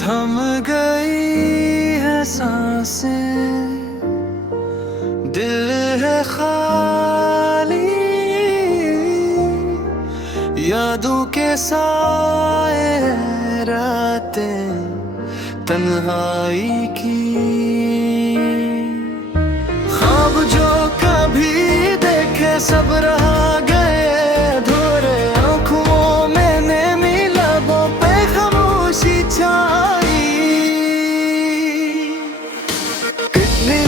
थम गई है सांसें, दिल है खाली, यादों के साए रातें तन्हाई की। ख्वाब जो कभी देखे सब रहा गए अधूरे, आँखों में नैनी लबों पे खामोशी छाई। कितनी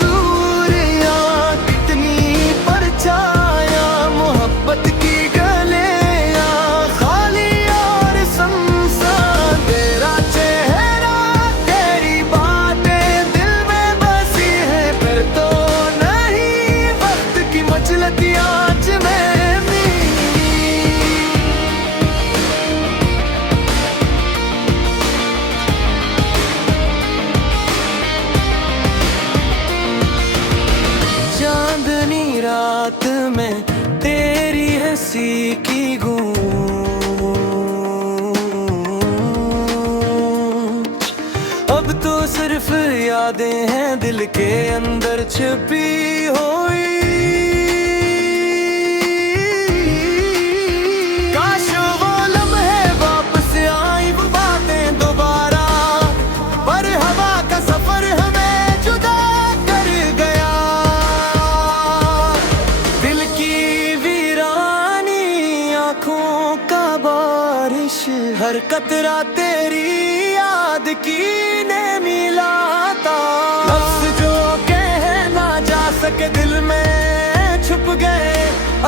दूरियां कितनी परछाया, मोहब्बत की गलियां खाली और सुनसान। तेरा चेहरा तेरी बातें दिल में बसी है, फिर तो नहीं वक्त की मचलती आँच में चांदनी रात में तेरी हंसी की गूंज। अब तो सिर्फ यादें हैं दिल के अंदर छिपी हुई। काश वो लम्हे वापस आई, वो बातें दोबारा, पर हवा का सफर हमें जुदा कर गया। दिल की वीरानी आँखों का बारिश, हर कतरा तेरी याद की ने मिलाता। लफ्ज़ जो कह ना जा सके दिल में छुप गए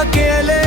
अकेले।